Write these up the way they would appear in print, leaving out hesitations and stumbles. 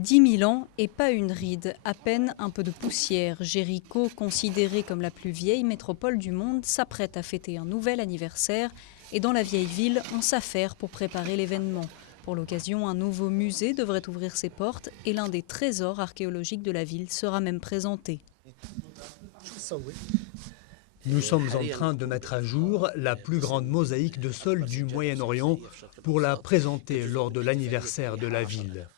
10 000 ans et pas une ride, à peine un peu de poussière. Jéricho, considérée comme la plus vieille métropole du monde, s'apprête à fêter un nouvel anniversaire. Et dans la vieille ville, on s'affaire pour préparer l'événement. Pour l'occasion, un nouveau musée devrait ouvrir ses portes et l'un des trésors archéologiques de la ville sera même présenté. Nous sommes en train de mettre à jour la plus grande mosaïque de sol du Moyen-Orient pour la présenter lors de l'anniversaire de la ville.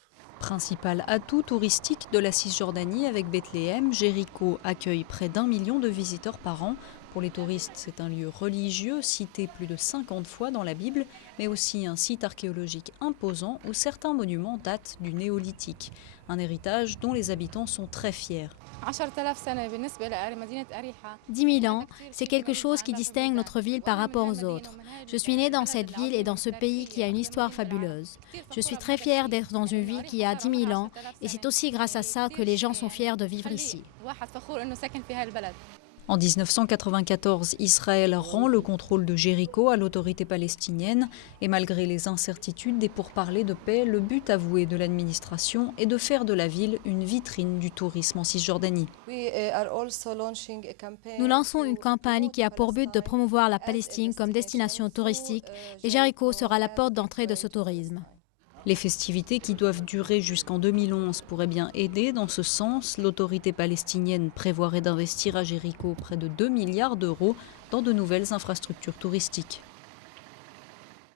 Principal atout touristique de la Cisjordanie avec Bethléem, Jéricho accueille près d'1 million de visiteurs par an. Pour les touristes, c'est un lieu religieux cité plus de 50 fois dans la Bible, mais aussi un site archéologique imposant où certains monuments datent du néolithique. Un héritage dont les habitants sont très fiers. 10 000 ans, c'est quelque chose qui distingue notre ville par rapport aux autres. Je suis née dans cette ville et dans ce pays qui a une histoire fabuleuse. Je suis très fière d'être dans une ville qui a 10 000 ans et c'est aussi grâce à ça que les gens sont fiers de vivre ici. En 1994, Israël rend le contrôle de Jéricho à l'autorité palestinienne. Et malgré les incertitudes des pourparlers de paix, le but avoué de l'administration est de faire de la ville une vitrine du tourisme en Cisjordanie. Nous lançons une campagne qui a pour but de promouvoir la Palestine comme destination touristique et Jéricho sera la porte d'entrée de ce tourisme. Les festivités qui doivent durer jusqu'en 2011 pourraient bien aider dans ce sens. L'autorité palestinienne prévoirait d'investir à Jéricho près de 2 milliards d'euros dans de nouvelles infrastructures touristiques.